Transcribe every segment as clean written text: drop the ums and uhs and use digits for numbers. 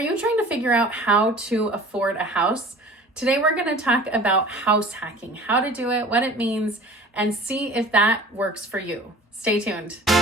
Are you trying to figure out how to afford a house? Today we're going to talk about house hacking, how to do it, what it means, and see if that works for you. Stay tuned. Hey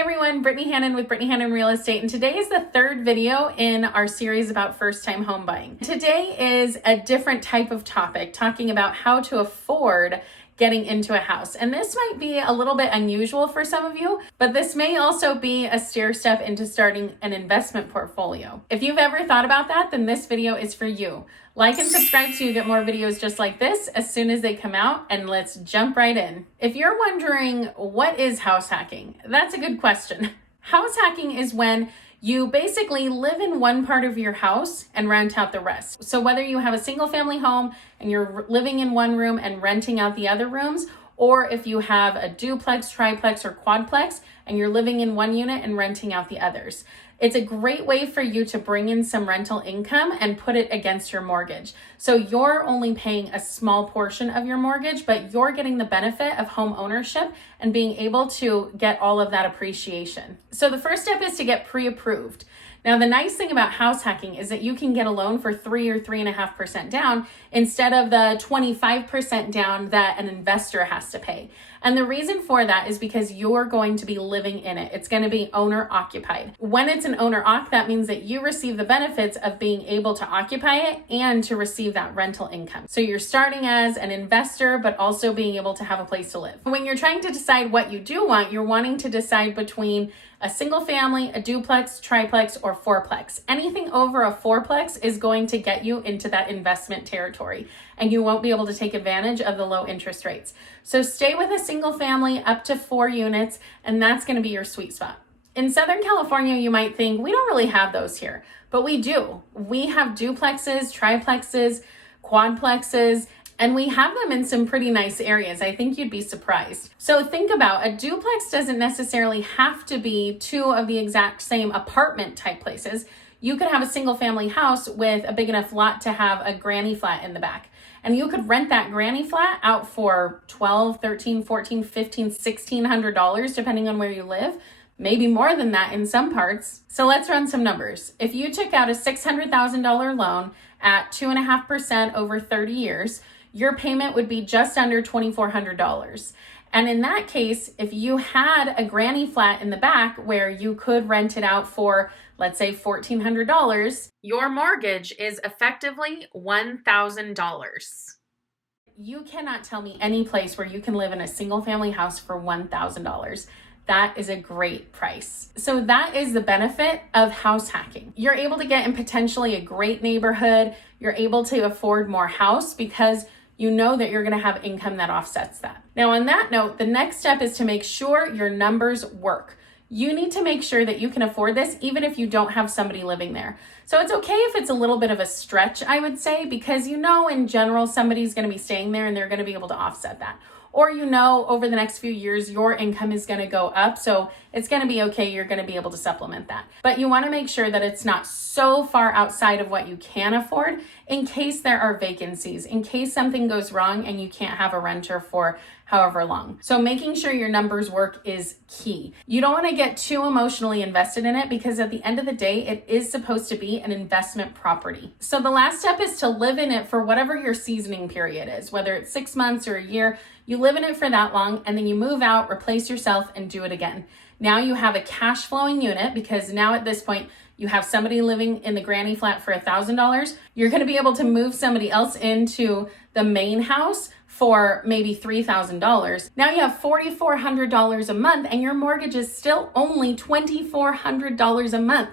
everyone, Brittany Hannon with Brittany Hannon Real Estate, and today is the third video in our series about first-time home buying. Today is a different type of topic, talking about how to afford getting into a house. And this might be a little bit unusual for some of you, but this may also be a stair step into starting an investment portfolio. If you've ever thought about that, then this video is for you. Like and subscribe so you get more videos just like this as soon as they come out, and let's jump right in. If you're wondering what is house hacking, that's a good question. House hacking is when you basically live in one part of your house and rent out the rest. So whether you have a single family home and you're living in one room and renting out the other rooms, or if you have a duplex, triplex, or quadplex and you're living in one unit and renting out the others. It's a great way for you to bring in some rental income and put it against your mortgage. So you're only paying a small portion of your mortgage, but you're getting the benefit of home ownership and being able to get all of that appreciation. So the first step is to get pre-approved. Now, the nice thing about house hacking is that you can get a loan for 3 or 3.5% down instead of the 25% down that an investor has to pay. And the reason for that is because you're going to be living in it. It's going to be owner occupied. When it's an owner occ, that means that you receive the benefits of being able to occupy it and to receive that rental income. So you're starting as an investor, but also being able to have a place to live. When you're trying to decide what you do want, you're wanting to decide between a single family, a duplex, triplex, or four-plex. Anything over a four-plex is going to get you into that investment territory, and you won't be able to take advantage of the low interest rates. So stay with a single family up to 4 units, and that's going to be your sweet spot. In Southern California, you might think, we don't really have those here, but we do. We have duplexes, triplexes, quadplexes, and we have them in some pretty nice areas. I think you'd be surprised. So think about, a duplex doesn't necessarily have to be 2 of the exact same apartment type places. You could have a single family house with a big enough lot to have a granny flat in the back. And you could rent that granny flat out for $1,200, $1,300, $1,400, $1,500, $1,600, depending on where you live. Maybe more than that in some parts. So let's run some numbers. If you took out a $600,000 loan at 2.5% over 30 years, your payment would be just under $2,400. And in that case, if you had a granny flat in the back where you could rent it out for, let's say, $1,400, your mortgage is effectively $1,000. You cannot tell me any place where you can live in a single family house for $1,000. That is a great price. So that is the benefit of house hacking. You're able to get in potentially a great neighborhood. You're able to afford more house because you know that you're going to have income that offsets that. Now, on that note, the next step is to make sure your numbers work. You need to make sure that you can afford this even if you don't have somebody living there. So it's okay if it's a little bit of a stretch, I would say, because you know in general somebody's going to be staying there and they're going to be able to offset that. Or you know over the next few years your income is going to go up, so it's going to be okay, you're going to be able to supplement that. But you want to make sure that it's not so far outside of what you can afford in case there are vacancies, in case something goes wrong and you can't have a renter for however long. So making sure your numbers work is key. You don't want to get too emotionally invested in it because at the end of the day, it is supposed to be an investment property. So the last step is to live in it for whatever your seasoning period is, whether it's 6 months or a year. You live in it for that long and then you move out, replace yourself, and do it again. Now you have a cash flowing unit because now at this point, you have somebody living in the granny flat for $1,000. You're going to be able to move somebody else into the main house for maybe $3,000. Now you have $4,400 a month and your mortgage is still only $2,400 a month.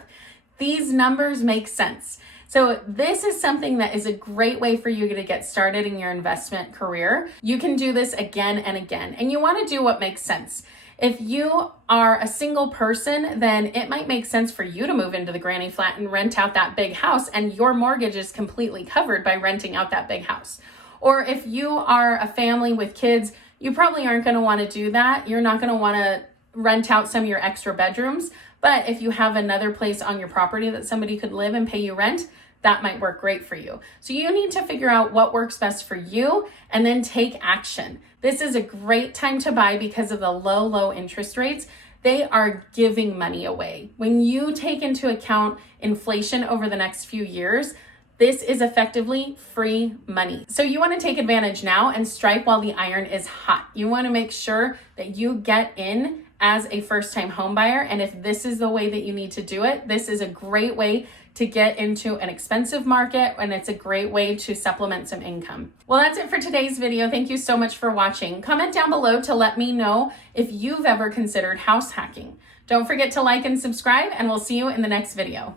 These numbers make sense. So this is something that is a great way for you to get started in your investment career. You can do this again and again, and you want to do what makes sense. If you are a single person, then it might make sense for you to move into the granny flat and rent out that big house, and your mortgage is completely covered by renting out that big house. Or if you are a family with kids, you probably aren't going to want to do that. You're not going to want to rent out some of your extra bedrooms. But if you have another place on your property that somebody could live and pay you rent, that might work great for you. So you need to figure out what works best for you and then take action. This is a great time to buy because of the low interest rates. They are giving money away. When you take into account inflation over the next few years, this is effectively free money. So you want to take advantage now and strike while the iron is hot. You want to make sure that you get in as a first-time home buyer. And if this is the way that you need to do it, this is a great way to get into an expensive market, and it's a great way to supplement some income. Well, that's it for today's video. Thank you so much for watching. Comment down below to let me know if you've ever considered house hacking. Don't forget to like and subscribe, and we'll see you in the next video.